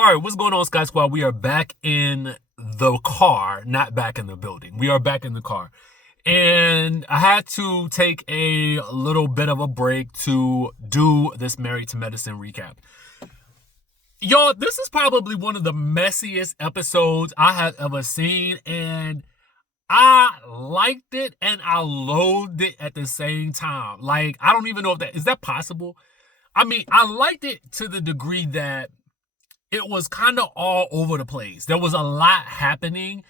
All right, what's going on, Skye Squad? We are back in the car, not back in the building. We are back in the car. And I had to take a little bit of a break to do this Married to Medicine recap. Y'all, this is probably one of the messiest episodes I have ever seen, and I liked it and I loathed it at the same time. Like, I don't even know if is that possible? I mean, I liked it to the degree that it was kind of all over the place. There was a lot happening.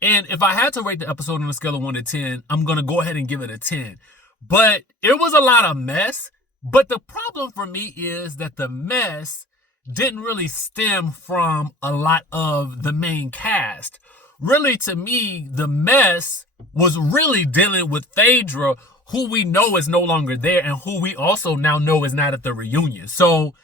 And if I had to rate the episode on a scale of 1 to 10, I'm going to go ahead and give it a 10. But it was a lot of mess. But the problem for me is that the mess didn't really stem from a lot of the main cast. Really, to me, the mess was really dealing with Phaedra, who we know is no longer there and who we also now know is not at the reunion. So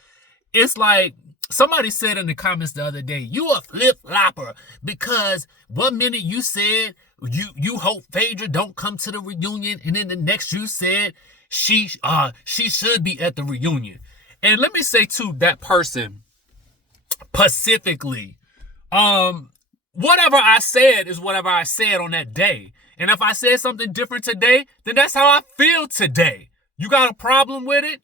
it's like somebody said in the comments the other day, you a flip-flopper because 1 minute you said you hope Phaedra don't come to the reunion, and then the next you said she should be at the reunion. And let me say to that person specifically, whatever I said is whatever I said on that day. And if I said something different today, then that's how I feel today. You got a problem with it?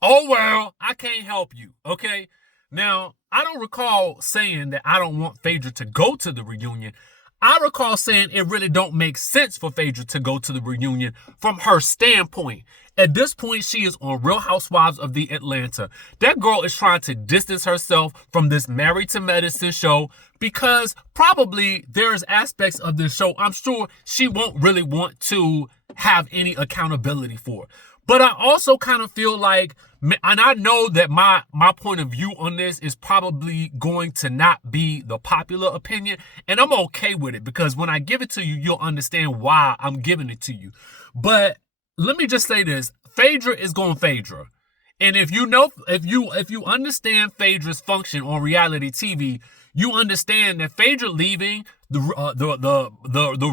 Oh, well, I can't help you, okay? Now, I don't recall saying that I don't want Phaedra to go to the reunion. I recall saying it really don't make sense for Phaedra to go to the reunion from her standpoint. At this point, she is on Real Housewives of the Atlanta. That girl is trying to distance herself from this Married to Medicine show because probably there's aspects of this show I'm sure she won't really want to have any accountability for. But I also kind of feel like, and I know that my point of view on this is probably going to not be the popular opinion, and I'm okay with it because when I give it to you, you'll understand why I'm giving it to you. But let me just say this: Phaedra is going Phaedra, and if you understand Phaedra's function on reality TV, you understand that Phaedra leaving the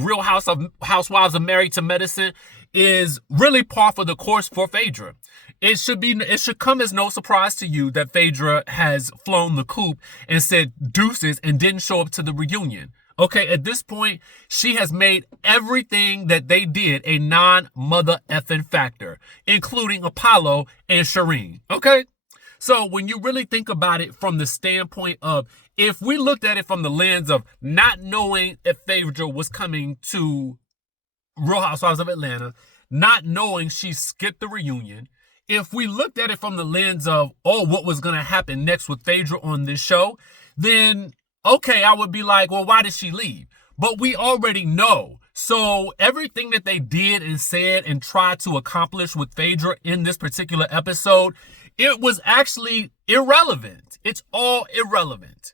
Real Housewives of Married to Medicine is really par for the course for Phaedra. It should come as no surprise to you that Phaedra has flown the coop and said deuces and didn't show up to the reunion. Okay, at this point, she has made everything that they did a non-mother effing factor, including Apollo and Sherien. Okay? So when you really think about it from the standpoint of, if we looked at it from the lens of not knowing if Phaedra was coming to Real Housewives of Atlanta, not knowing she skipped the reunion, if we looked at it from the lens of, what was going to happen next with Phaedra on this show, then, okay, I would be like, well, why did she leave? But we already know. So everything that they did and said and tried to accomplish with Phaedra in this particular episode, it was actually irrelevant. It's all irrelevant.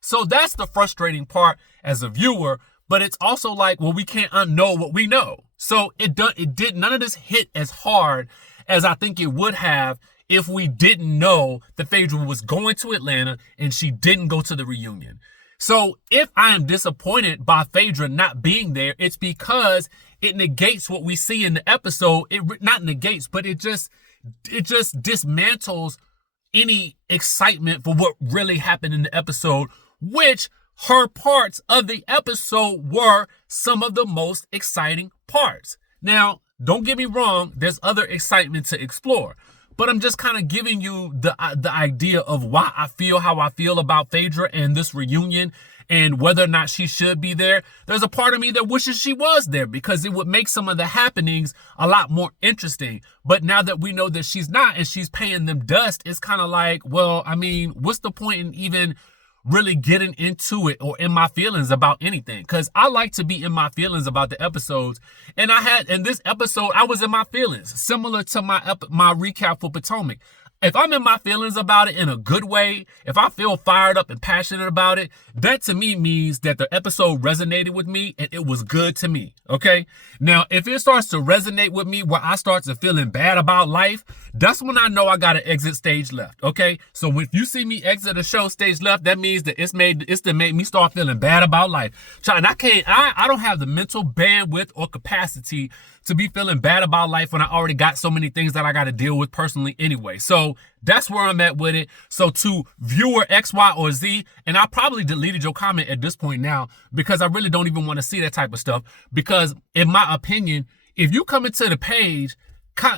So that's the frustrating part as a viewer, but it's also like, well, we can't unknow what we know. So none of this hit as hard as I think it would have if we didn't know that Phaedra was going to Atlanta and she didn't go to the reunion. So if I am disappointed by Phaedra not being there, it's because it negates what we see in the episode. It not negates, but it just dismantles any excitement for what really happened in the episode, which her parts of the episode were some of the most exciting parts. Now, don't get me wrong, there's other excitement to explore, but I'm just kind of giving you the idea of why I feel how I feel about Phaedra and this reunion and whether or not she should be there. There's a part of me that wishes she was there because it would make some of the happenings a lot more interesting. But now that we know that she's not and she's paying them dust, it's kind of like, well, I mean, what's the point in even really getting into it or in my feelings about anything? Because I like to be in my feelings about the episodes. And in this episode, I was in my feelings, similar to my recap for Potomac. If I'm in my feelings about it in a good way, if I feel fired up and passionate about it, that to me means that the episode resonated with me and it was good to me, okay? Now, if it starts to resonate with me where I start to feeling bad about life, that's when I know I got to exit stage left, okay? So if you see me exit a show stage left, that means that it's to make me start feeling bad about life. And I don't have the mental bandwidth or capacity to be feeling bad about life when I already got so many things that I got to deal with personally anyway. So that's where I'm at with it. So to viewer X, Y, or Z, and I probably deleted your comment at this point now because I really don't even want to see that type of stuff. Because in my opinion, if you come into the page,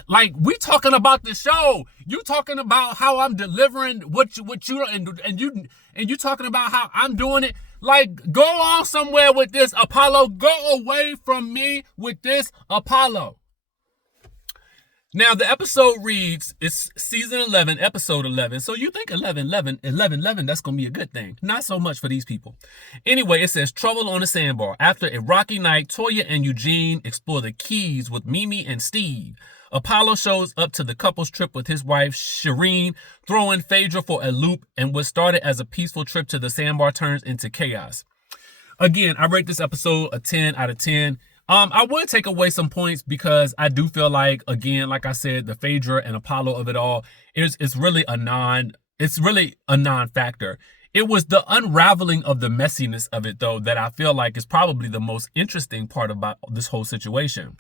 like we talking about the show, you talking about how I'm delivering what you and you talking about how I'm doing it. Like, go on somewhere with this, Apollo. Go away from me with this, Apollo. Now the episode reads, it's season 11, episode 11. So you think 11, that's gonna be a good thing. Not so much for these people. Anyway, it says trouble on the Sandbar. After a rocky night, Toya and Eugene explore the Keys with Mimi and Steve. Apollo shows up to the couple's trip with his wife, Sherien, throwing Phaedra for a loop, and what started as a peaceful trip to the Sandbar turns into chaos. Again, I rate this episode a 10 out of 10. I would take away some points because I do feel like, again, like I said, the Phaedra and Apollo of it all it's really a non-factor. It was the unraveling of the messiness of it, though, that I feel like is probably the most interesting part about this whole situation.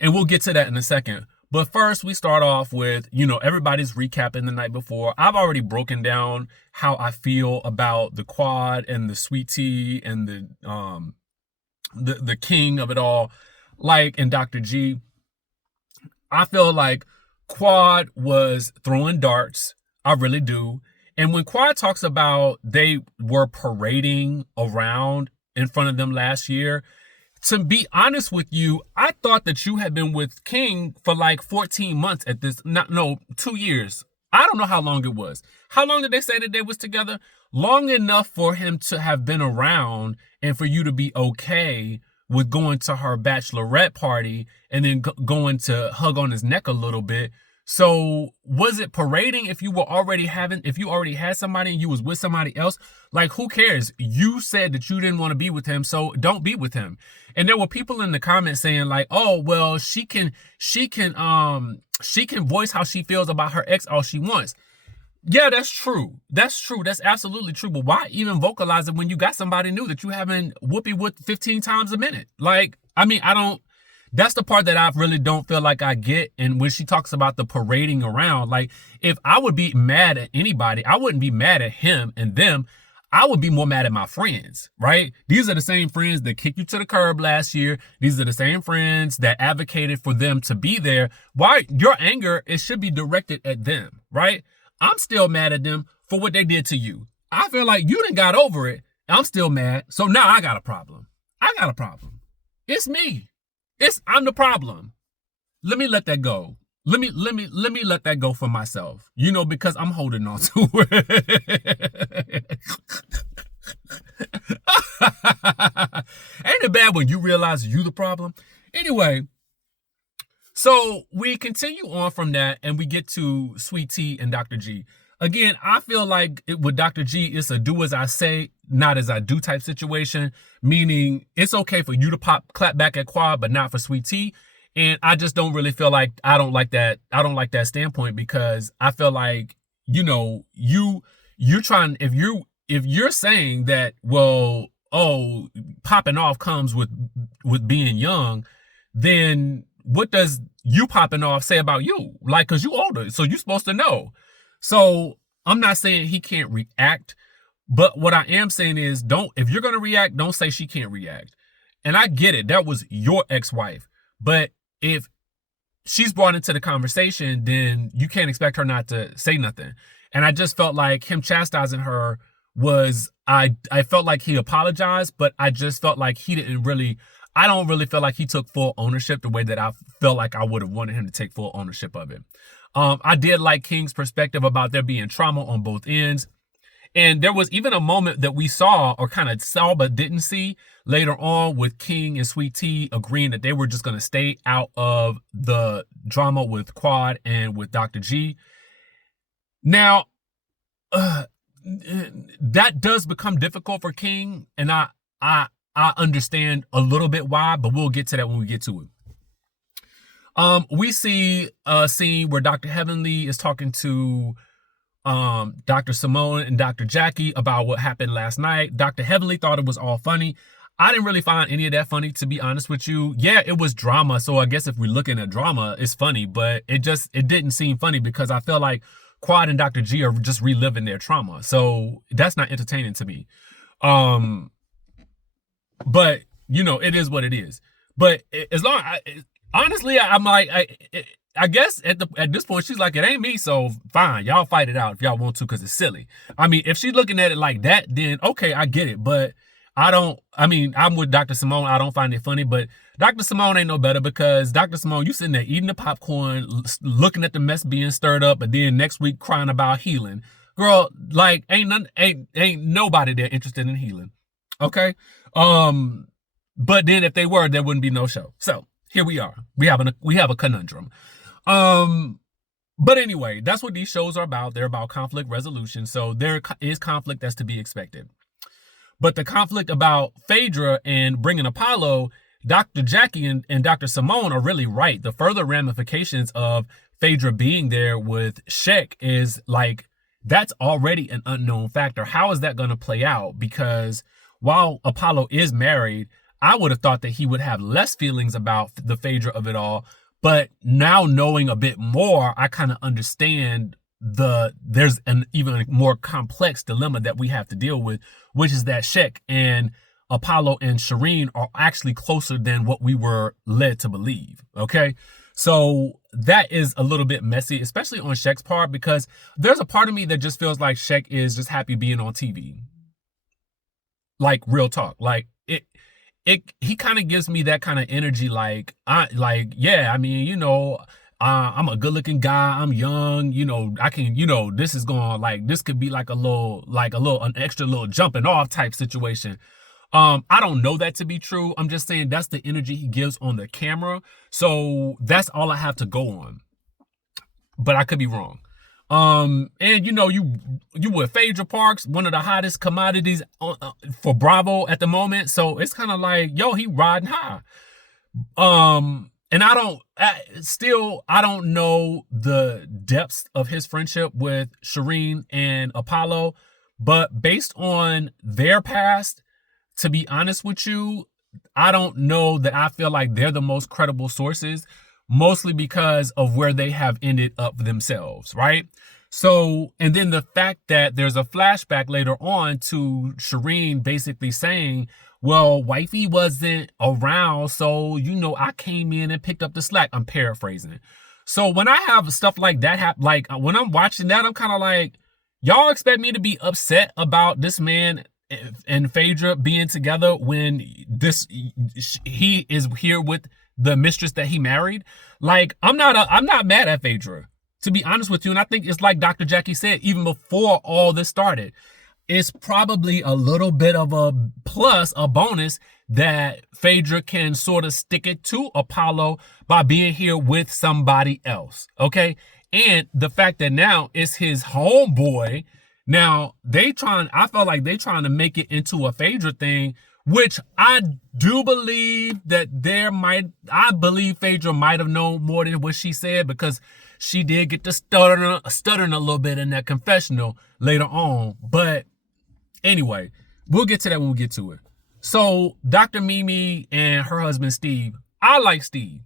And we'll get to that in a second. But first, we start off with, everybody's recapping the night before. I've already broken down how I feel about the quad and the sweet tea and the king of it all, and Dr. G. I feel like Quad was throwing darts. I really do. And when Quad talks about they were parading around in front of them last year, to be honest with you, I thought that you had been with King for 14 months at this. 2 years. I don't know how long it was. How long did they say that they was together? Long enough for him to have been around and for you to be okay with going to her bachelorette party and then going to hug on his neck a little bit. So was it parading if you already had somebody and you was with somebody else? Who cares? You said that you didn't want to be with him, so don't be with him. And there were people in the comments saying oh, well, she can voice how she feels about her ex all she wants. Yeah, that's true. That's true. That's absolutely true. But why even vocalize it when you got somebody new that you having whoopee with 15 times a minute? That's the part that I really don't feel like I get. And when she talks about the parading around, if I would be mad at anybody, I wouldn't be mad at him and them. I would be more mad at my friends, right? These are the same friends that kicked you to the curb last year. These are the same friends that advocated for them to be there. Why? Your anger, it should be directed at them, right? I'm still mad at them for what they did to you. I feel like you done got over it. I'm still mad. So now I got a problem. It's me. I'm the problem. Let me let that go. Let me let that go for myself. Because I'm holding on to it. Ain't it bad when you realize you the problem? Anyway, so we continue on from that and we get to Sweet Tea and Dr. G. Again, I feel like with Dr. G, it's a do as I say, not as I do type situation, meaning it's okay for you to clap back at Quad, but not for Sweet Tea. And I just don't really feel like I don't like that standpoint because I feel like, you're trying, if you're saying that, well, oh, popping off comes with being young, then what does you popping off say about you? Cause you older, so you're supposed to know. So I'm not saying he can't react, but what I am saying is if you're going to react, don't say she can't react. And I get it. That was your ex-wife. But if she's brought into the conversation, then you can't expect her not to say nothing. And I just felt like him chastising her I felt like he apologized, but I just felt like I don't really feel like he took full ownership the way that I felt like I would have wanted him to take full ownership of it. I did like King's perspective about there being trauma on both ends. And there was even a moment that we saw or kind of saw but didn't see later on with King and Sweet Tea agreeing that they were just going to stay out of the drama with Quad and with Dr. G. Now, that does become difficult for King. And I understand a little bit why, but we'll get to that when we get to it. We see a scene where Dr. Heavenly is talking to Dr. Simone and Dr. Jackie about what happened last night. Dr. Heavenly thought it was all funny. I didn't really find any of that funny, to be honest with you. Yeah, it was drama. So I guess if we're looking at drama, it's funny, but it didn't seem funny because I feel like Quad and Dr. G are just reliving their trauma. So that's not entertaining to me. But you know, it is what it is. But as long, honestly, I'm like, I guess at this point she's like, it ain't me, so fine, y'all fight it out if y'all want to, because it's silly. I mean, if she's looking at it like that, then okay, I get it. But I'm with Dr. Simone. I don't find it funny, but Dr. Simone ain't no better, because Dr. Simone, you sitting there eating the popcorn, looking at the mess being stirred up, but then next week crying about healing. Girl, like ain't nobody there interested in healing. Okay. But then if they were, there wouldn't be no show. So here we are. We have a conundrum. But anyway, that's what these shows are about. They're about conflict resolution. So there is conflict that's to be expected. But the conflict about Phaedra and bringing Apollo, Dr. Jackie and Dr. Simone are really right. The further ramifications of Phaedra being there with Shek is like, that's already an unknown factor. How is that going to play out? Because while Apollo is married, I would have thought that he would have less feelings about the Phaedra of it all. But now knowing a bit more, I kind of understand there's an even more complex dilemma that we have to deal with, which is that Shek and Apollo and Sherien are actually closer than what we were led to believe. Okay. So that is a little bit messy, especially on Shek's part, because there's a part of me that just feels like Shek is just happy being on TV. Like, real talk. Like, he kind of gives me that kind of energy. Like, yeah, I mean, you know, I'm a good looking guy. I'm young, you know, I can, you know, this is going, like, this could be like an extra little jumping off type situation. I don't know that to be true. I'm just saying that's the energy he gives on the camera. So that's all I have to go on. But I could be wrong. And you know, you with Phaedra Parks, one of the hottest commodities for Bravo at the moment. So it's kind of like, yo, he riding high. And I don't know the depths of his friendship with Sherien and Apollo, but based on their past, to be honest with you, I don't know that I feel like they're the most credible sources, mostly because of where they have ended up themselves, right? So, and then the fact that there's a flashback later on to Sherien basically saying, well, wifey wasn't around, so, you know, I came in and picked up the slack. I'm paraphrasing it. So when I have stuff like that happen, like when I'm watching that, I'm kind of like, y'all expect me to be upset about this man and Phaedra being together when he is here with the mistress that he married? Like, I'm not mad at Phaedra, to be honest with you. And I think it's like Dr. Jackie said, even before all this started, it's probably a little bit of a plus, a bonus, that Phaedra can sort of stick it to Apollo by being here with somebody else. Okay. And the fact that now it's his homeboy. Now I felt like they trying to make it into a Phaedra thing, which I do believe that I believe Phaedra might have known more than what she said, because she did get to stuttering a little bit in that confessional later on. But anyway, we'll get to that when we get to it. So Dr. Mimi and her husband, Steve, I like Steve.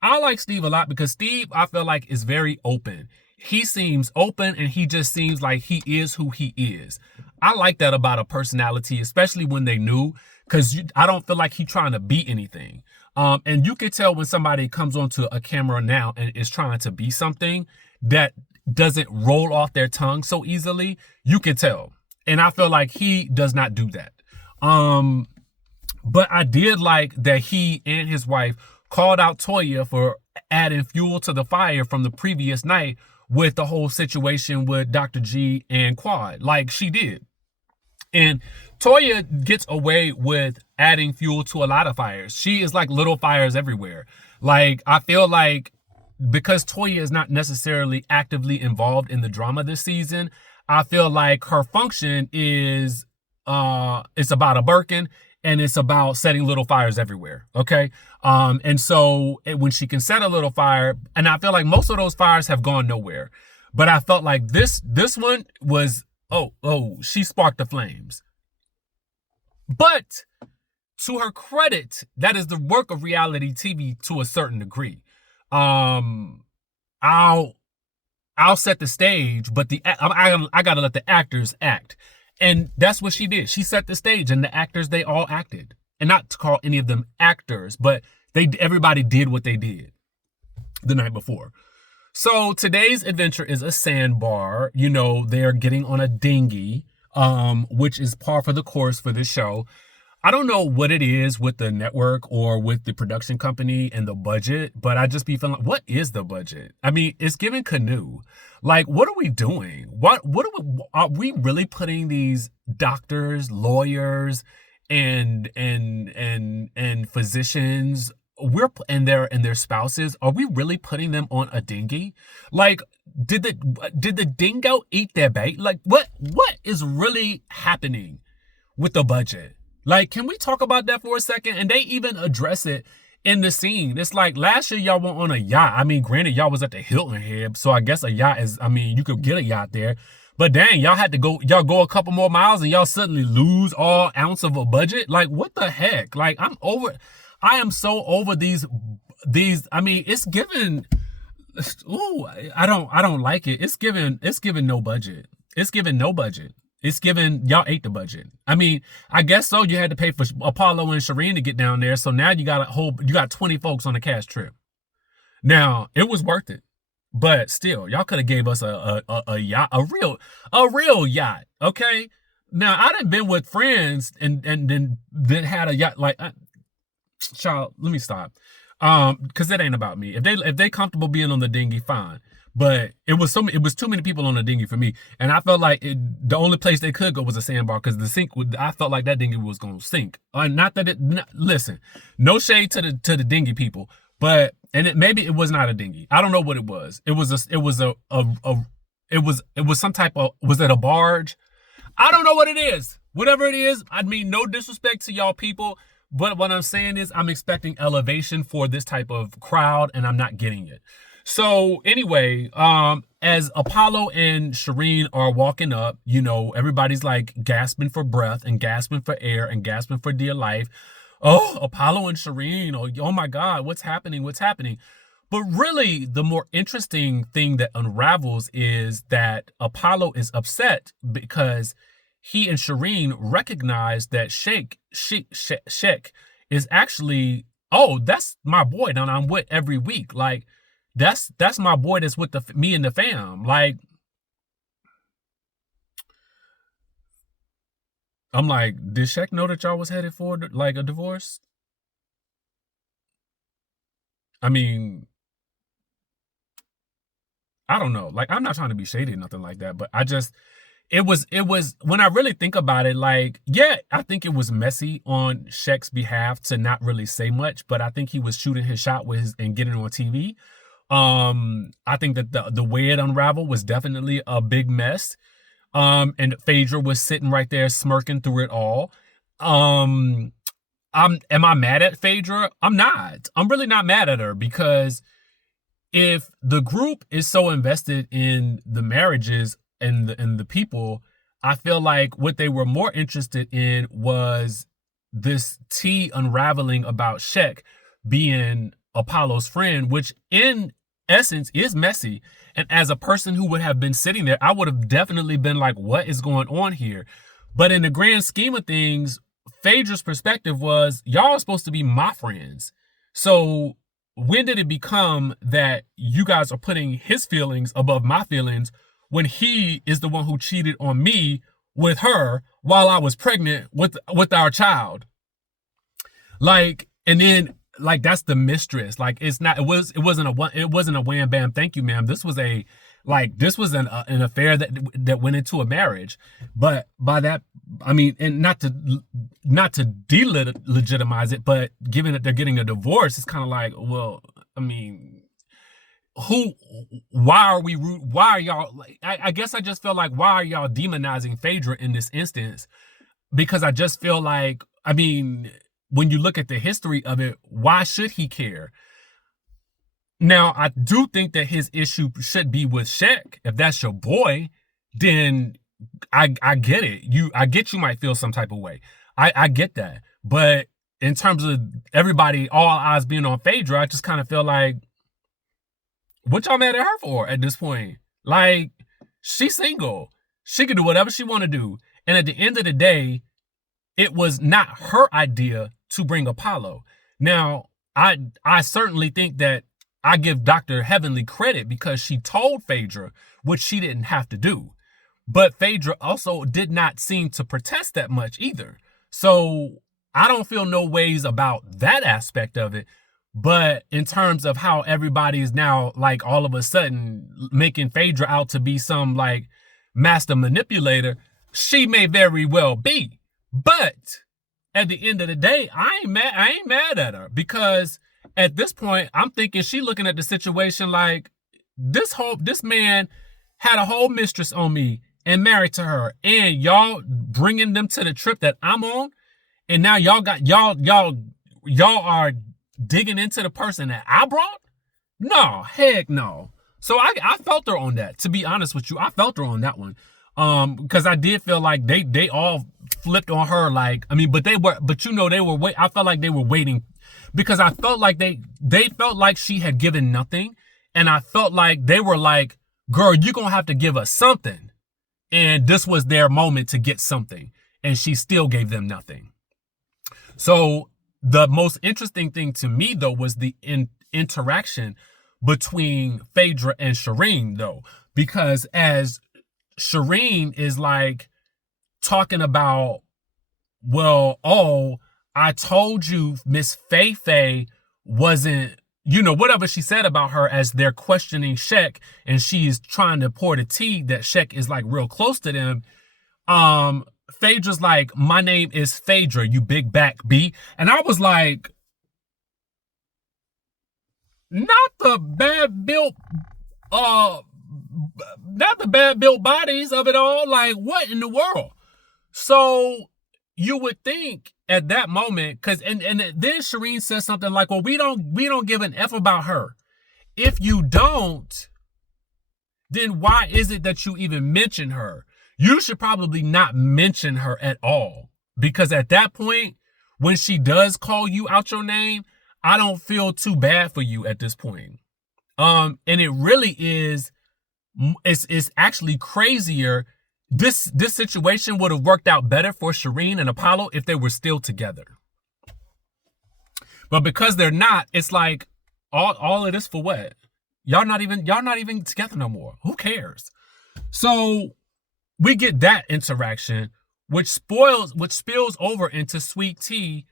I like Steve a lot because Steve, I feel like, is very open. He seems open, and he just seems like he is who he is. I like that about a personality, especially when they new, because I don't feel like he's trying to be anything. And you can tell when somebody comes onto a camera now and is trying to be something that doesn't roll off their tongue so easily. You can tell. And I feel like he does not do that. But I did like that he and his wife called out Toya for adding fuel to the fire from the previous night with the whole situation with Dr. G and Quad, like she did. And Toya gets away with adding fuel to a lot of fires. She is like little fires everywhere. Like, I feel like because Toya is not necessarily actively involved in the drama this season, I feel like her function is, it's about a Birkin, and it's about setting little fires everywhere. Okay. And so when she can set a little fire, and I feel like most of those fires have gone nowhere, but I felt like this one was, she sparked the flames. But to her credit, that is the work of reality TV to a certain degree. I'll set the stage, but I gotta let the actors act. And that's what she did. She set the stage, and the actors, they all acted. And not to call any of them actors, but everybody did what they did the night before. So today's adventure is a sandbar. You know, they're getting on a dinghy, which is par for the course for this show. I don't know what it is with the network or with the production company and the budget, but I just be feeling like, what is the budget? I mean, it's giving canoe. Like, what are we doing? Are we really putting these doctors, lawyers, and physicians, and their spouses, are we really putting them on a dinghy? Like, did the dingo eat their bait? Like, what is really happening with the budget? Like, can we talk about that for a second? And they even address it in the scene. It's like, last year y'all went on a yacht. I mean, granted, y'all was at the Hilton Head, so I guess a yacht is, I mean, you could get a yacht there. But dang, y'all go a couple more miles and y'all suddenly lose all ounce of a budget? Like, what the heck? Like, I am so over these, I mean, it's given, ooh, I don't like it. It's given no budget. It's given no budget. It's given, y'all ate the budget. I mean, I guess so. You had to pay for Apollo and Sherien to get down there. So now you got 20 folks on a cash trip. Now, it was worth it. But still, y'all could have gave us a yacht, a real yacht. Okay. Now, I done been with friends and then had a yacht. Like, child, let me stop. Cause it ain't about me. If they comfortable being on the dinghy, fine. But it was too many people on the dinghy for me. And I felt like the only place they could go was a sandbar, because I felt like that dinghy was going to sink. Listen, no shade to the dinghy people, but, maybe it was not a dinghy. I don't know what it was. It was some type of, was it a barge? I don't know what it is. Whatever it is, I mean, no disrespect to y'all people, but what I'm saying is I'm expecting elevation for this type of crowd, and I'm not getting it. So anyway, as Apollo and Sherien are walking up, you know, everybody's like gasping for breath and gasping for air and gasping for dear life. Oh, Apollo and Sherien, oh my God, what's happening? What's happening? But really, the more interesting thing that unravels is that Apollo is upset because he and Sherien recognize that Sheik is actually, oh, that's my boy that I'm with every week. Like, that's my boy that's with me and the fam. Like, I'm like, did Shaq know that y'all was headed for like a divorce? I mean, I don't know. Like, I'm not trying to be shady or nothing like that, but it was when I really think about it, like, yeah, I think it was messy on Shaq's behalf to not really say much, but I think he was shooting his shot and getting on TV. I think that the way it unraveled was definitely a big mess. And Phaedra was sitting right there smirking through it all. Am I mad at Phaedra? I'm not. I'm really not mad at her, because if the group is so invested in the marriages and the people, I feel like what they were more interested in was this tea unraveling about Shaq being Apollo's friend, which in essence is messy. And as a person who would have been sitting there, I would have definitely been like, what is going on here? But in the grand scheme of things, Phaedra's perspective was, y'all are supposed to be my friends. So when did it become that you guys are putting his feelings above my feelings when he is the one who cheated on me with her while I was pregnant with our child? Like, and then, like, that's the mistress. Like, it wasn't a wham bam thank you ma'am. This was an affair that went into a marriage. But by that, I mean, and not to delegitimize it, but given that they're getting a divorce, it's kind of like, well, I mean, why are y'all, like, I guess I just feel like, why are y'all demonizing Phaedra in this instance? Because I just feel like, I mean, when you look at the history of it, why should he care? Now, I do think that his issue should be with Shaq. If that's your boy, then I get it. I get you might feel some type of way. I get that. But in terms of everybody, all eyes being on Phaedra, I just kind of feel like, what y'all mad at her for at this point? Like, she's single. She can do whatever she want to do. And at the end of the day, it was not her idea to bring Apollo. Now, I certainly think that I give Dr. Heavenly credit because she told Phaedra, which she didn't have to do. But Phaedra also did not seem to protest that much either. So I don't feel no ways about that aspect of it. But in terms of how everybody is now, like, all of a sudden making Phaedra out to be some, like, master manipulator, she may very well be. But at the end of the day, I ain't mad at her, because at this point, I'm thinking she looking at the situation like, this man had a whole mistress on me and married to her, and y'all bringing them to the trip that I'm on, and now y'all are digging into the person that I brought? No, heck no. So I felt her on that. To be honest with you, I felt her on that one. Because I did feel like they all flipped on her, like, I mean, but they were I felt like they were waiting, because I felt like they felt like she had given nothing, and I felt like they were like, girl, you're gonna have to give us something. And this was their moment to get something, and she still gave them nothing. So the most interesting thing to me, though, was the interaction between Phaedra and Sherien, though, because as Sherien is like talking about, well, oh, I told you Miss Faye wasn't, whatever she said about her, as they're questioning Shek, and she's trying to pour the tea that Shek is like real close to them. Phaedra's like, my name is Phaedra, you big back B. And I was like, not the bad built bodies of it all. Like, what in the world? So you would think at that moment, because and then Sherien says something like, well, we don't give an F about her. If you don't, then why is it that you even mention her? You should probably not mention her at all, because at that point, when she does call you out your name, I don't feel too bad for you at this point. And it really is, it's actually crazier. This situation would have worked out better for Sherien and Apollo if they were still together. But because they're not, it's like, all of this for what? Y'all not even together no more. Who cares? So we get that interaction, which spills over into Sweet Tea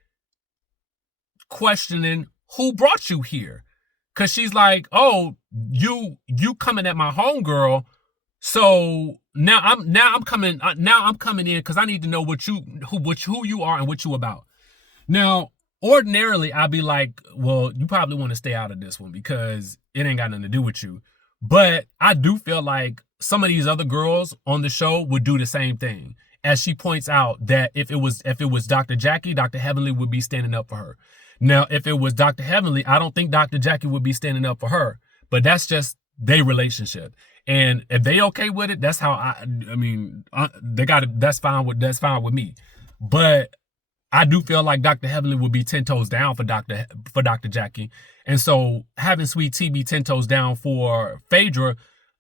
questioning who brought you here. Cause she's like, oh, you coming at my homegirl. So now I'm coming in because I need to know who you are and what you about. Now, ordinarily, I'd be like, well, you probably want to stay out of this one because it ain't got nothing to do with you. But I do feel like some of these other girls on the show would do the same thing. As she points out that if it was Dr. Jackie, Dr. Heavenly would be standing up for her. Now, if it was Dr. Heavenly, I don't think Dr. Jackie would be standing up for her. But that's just their relationship. And if they okay with it, that's how that's fine with me. But I do feel like Dr. Heavenly would be 10 toes down for Dr. Jackie. And so having Sweet Tea be 10 toes down for Phaedra,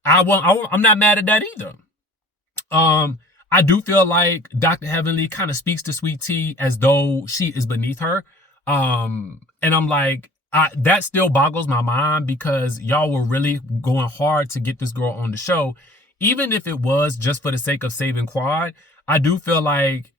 I'm not mad at that either. I do feel like Dr. Heavenly kind of speaks to Sweet Tea as though she is beneath her. And I'm like, that still boggles my mind, because y'all were really going hard to get this girl on the show. Even if it was just for the sake of saving Quad, I do feel like,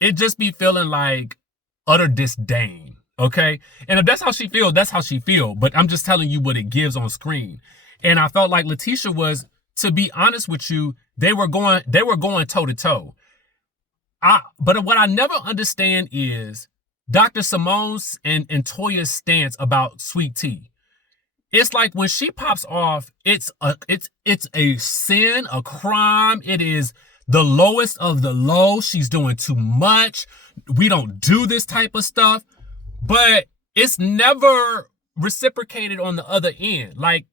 it just be feeling like utter disdain, okay? And if that's how she feels, that's how she feels. But I'm just telling you what it gives on screen. And I felt like Letitia was, to be honest with you, they were going toe to toe. But what I never understand is Dr. Simone's and Toya's stance about Sweet Tea. It's like when she pops off, it's a sin, a crime. It is the lowest of the low. She's doing too much. We don't do this type of stuff. But it's never reciprocated on the other end. Like,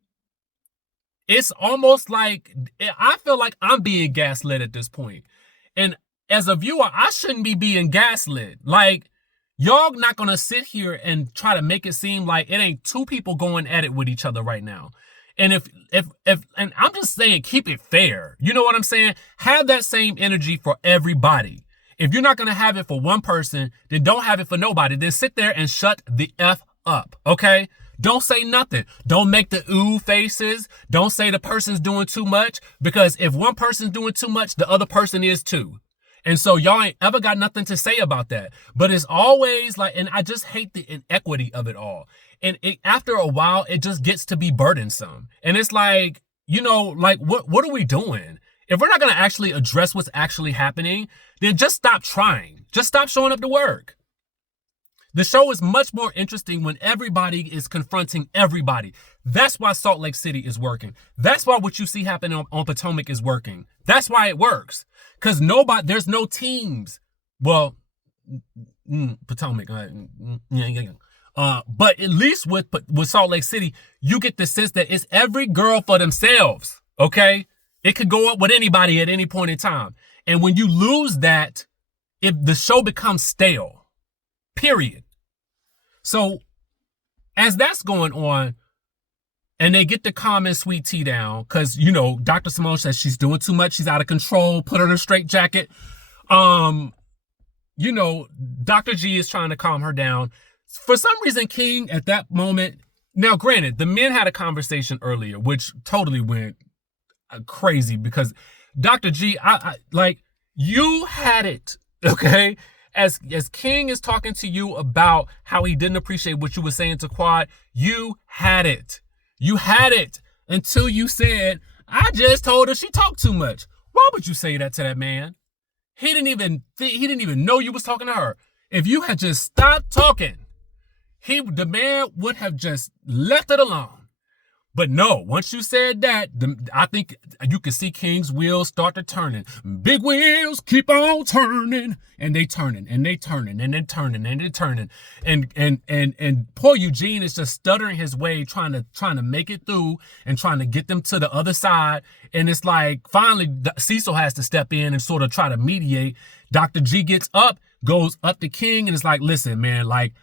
it's almost like I feel like I'm being gaslit at this point. And as a viewer, I shouldn't be being gaslit. Like, y'all not gonna sit here and try to make it seem like it ain't two people going at it with each other right now. And if and I'm just saying, keep it fair. You know what I'm saying? Have that same energy for everybody. If you're not gonna have it for one person, then don't have it for nobody. Then sit there and shut the F up, okay? Don't say nothing. Don't make the ooh faces. Don't say the person's doing too much, because if one person's doing too much, the other person is too. And so y'all ain't ever got nothing to say about that. But it's always like, and I just hate the inequity of it all. And after a while, it just gets to be burdensome. And it's like, you know, like, what are we doing? If we're not going to actually address what's actually happening, then just stop trying. Just stop showing up to work. The show is much more interesting when everybody is confronting everybody. That's why Salt Lake City is working. That's why what you see happening on Potomac is working. That's why it works. Because there's no teams. Well, Potomac. But at least with Salt Lake City, you get the sense that it's every girl for themselves. Okay? It could go up with anybody at any point in time. And when you lose that, if the show becomes stale. Period. So as that's going on, and they get the common sweet tea down, because, you know, Dr. Simone says she's doing too much. She's out of control. Put her in a straitjacket. You know, Dr. G is trying to calm her down. For some reason, King at that moment, now granted, the men had a conversation earlier, which totally went crazy, because Dr. G, I like, you had it, okay? As King is talking to you about how he didn't appreciate what you were saying to Quad, you had it. You had it until you said, I just told her she talked too much. Why would you say that to that man? He didn't even know you was talking to her. If you had just stopped talking, the man would have just left it alone. But no, once you said that, I think you can see King's wheels start to turning. Big wheels keep on turning, and they turning, and they turning, and they turning, and they turning. And poor Eugene is just stuttering his way, trying to make it through and trying to get them to the other side. And it's like, finally, Cecil has to step in and sort of try to mediate. Dr. G gets up, goes up to King, and it's like, listen, man, like,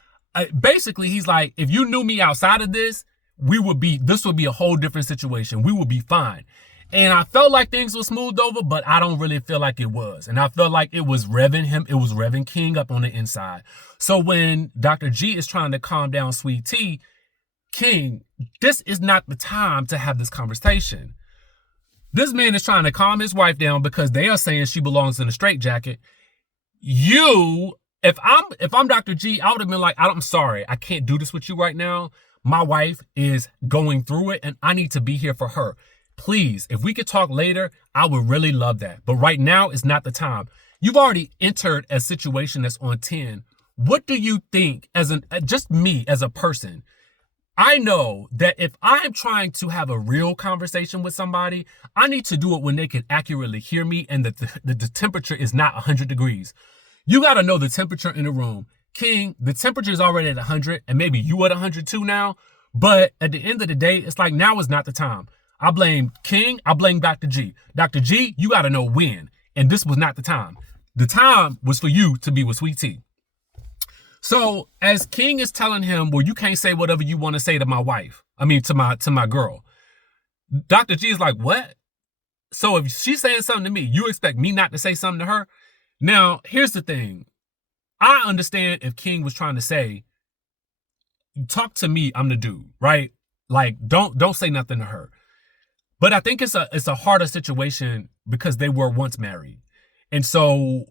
basically, he's like, if you knew me outside of this would be a whole different situation. We would be fine. And I felt like things were smoothed over, but I don't really feel like it was. And I felt like it was revving King up on the inside. So when Dr. G is trying to calm down Sweet Tea, King, this is not the time to have this conversation. This man is trying to calm his wife down because they are saying she belongs in a straitjacket. If I'm Dr. G, I would have been like, I'm sorry, I can't do this with you right now. My wife is going through it and I need to be here for her. Please, if we could talk later, I would really love that. But right now is not the time. You've already entered a situation that's on 10. What do you think, just me as a person? I know that if I'm trying to have a real conversation with somebody, I need to do it when they can accurately hear me and that the temperature is not 100 degrees. You got to know the temperature in the room. King, the temperature is already at 100, and maybe you at 102 now. But at the end of the day, it's like, now is not the time. I blame King. I blame Dr. G. Dr. G, you got to know when. And this was not the time. The time was for you to be with Sweet Tea. So as King is telling him, well, you can't say whatever you want to say to my wife. I mean, to my girl. Dr. G is like, what? So if she's saying something to me, you expect me not to say something to her? Now, here's the thing. I understand if King was trying to say, talk to me, I'm the dude, right? Like, don't say nothing to her. But I think it's a harder situation because they were once married. And so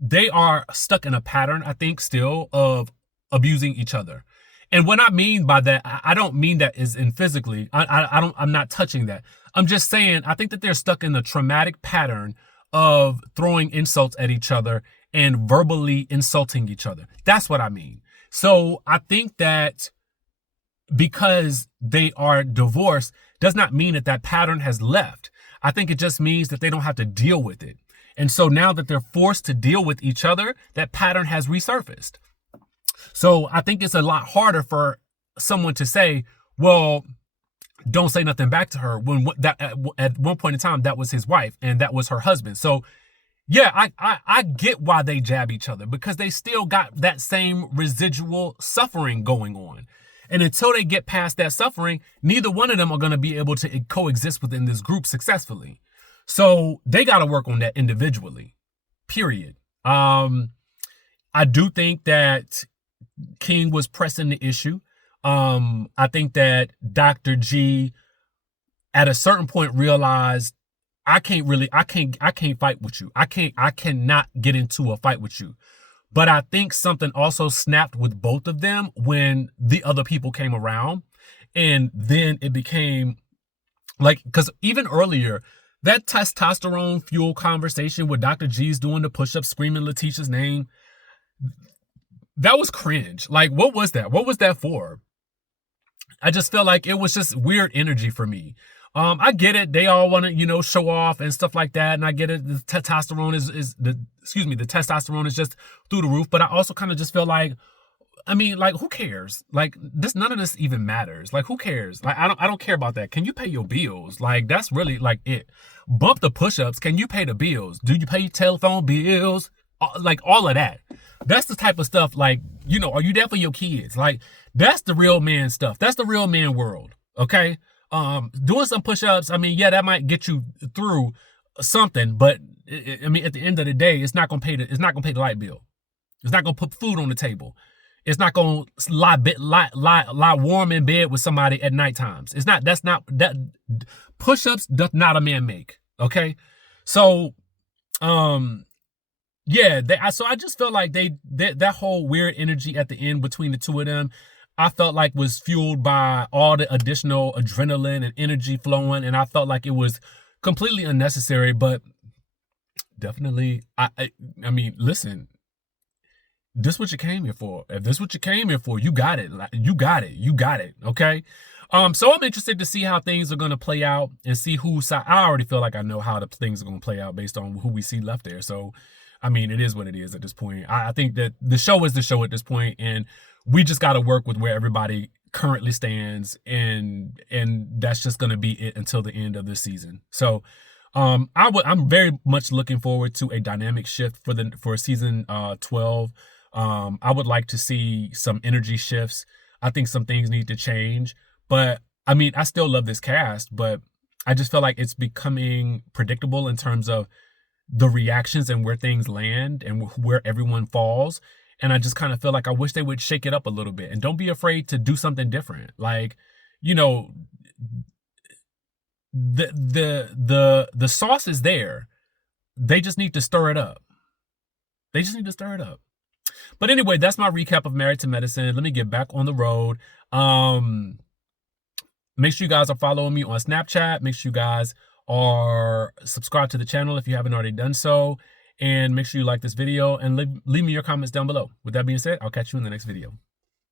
they are stuck in a pattern, I think, still of abusing each other. And what I mean by that, I don't mean that is in physically. I'm not touching that. I'm just saying, I think that they're stuck in a traumatic pattern of throwing insults at each other and verbally insulting each other. That's what I mean. So I think that because they are divorced does not mean that pattern has left. I think it just means that they don't have to deal with it. And so now that they're forced to deal with each other, that pattern has resurfaced. So I think it's a lot harder for someone to say, well, don't say nothing back to her when at one point in time, that was his wife and that was her husband. So yeah, I get why they jab each other, because they still got that same residual suffering going on. And until they get past that suffering, neither one of them are going to be able to coexist within this group successfully. So they got to work on that individually, period. I do think that King was pressing the issue. I think that Dr. G at a certain point realized, I can't fight with you. I cannot get into a fight with you. But I think something also snapped with both of them when the other people came around. And then it became like, because even earlier, that testosterone fuel conversation with Dr. G's doing the push-ups, screaming Letitia's name, that was cringe. Like, what was that? What was that for? I just felt like it was just weird energy for me. I get it. They all want to, show off and stuff like that. And I get it. The testosterone the testosterone is just through the roof. But I also kind of just feel like, who cares? Like, none of this even matters. Like, who cares? Like, I don't care about that. Can you pay your bills? Like, that's really like it. Bump the push-ups. Can you pay the bills? Do you pay your telephone bills? Like, all of that. That's the type of stuff, like, are you there for your kids? Like, that's the real man stuff. That's the real man world. Okay? Doing some push-ups, that might get you through something, but at the end of the day, it's not gonna pay the light bill. It's not gonna put food on the table. It's not gonna lie warm in bed with somebody at night times. That push-ups does not a man make. Okay, so so I just felt like that whole weird energy at the end between the two of them, I felt like was fueled by all the additional adrenaline and energy flowing, and I felt like it was completely unnecessary. But definitely, listen, this is what you came here for. If this is what you came here for, you got it. You got it. Okay. So I'm interested to see how things are gonna play out and see whose side. I already feel like I know how the things are gonna play out based on who we see left there. So, it is what it is at this point. I think that the show is the show at this point, and we just got to work with where everybody currently stands, and that's just going to be it until the end of this season. So I'm very much looking forward to a dynamic shift for season 12. I would like to see some energy shifts. I think some things need to change, but I still love this cast, but I just feel like it's becoming predictable in terms of the reactions and where things land and where everyone falls. And I just kind of feel like I wish they would shake it up a little bit, and don't be afraid to do something different. Like, the sauce is there. They just need to stir it up. But anyway, that's my recap of Married to Medicine. Let me get back on the road. Make sure you guys are following me on Snapchat. Make sure you guys are subscribed to the channel if you haven't already done so. And make sure you like this video and leave me your comments down below. With that being said, I'll catch you in the next video.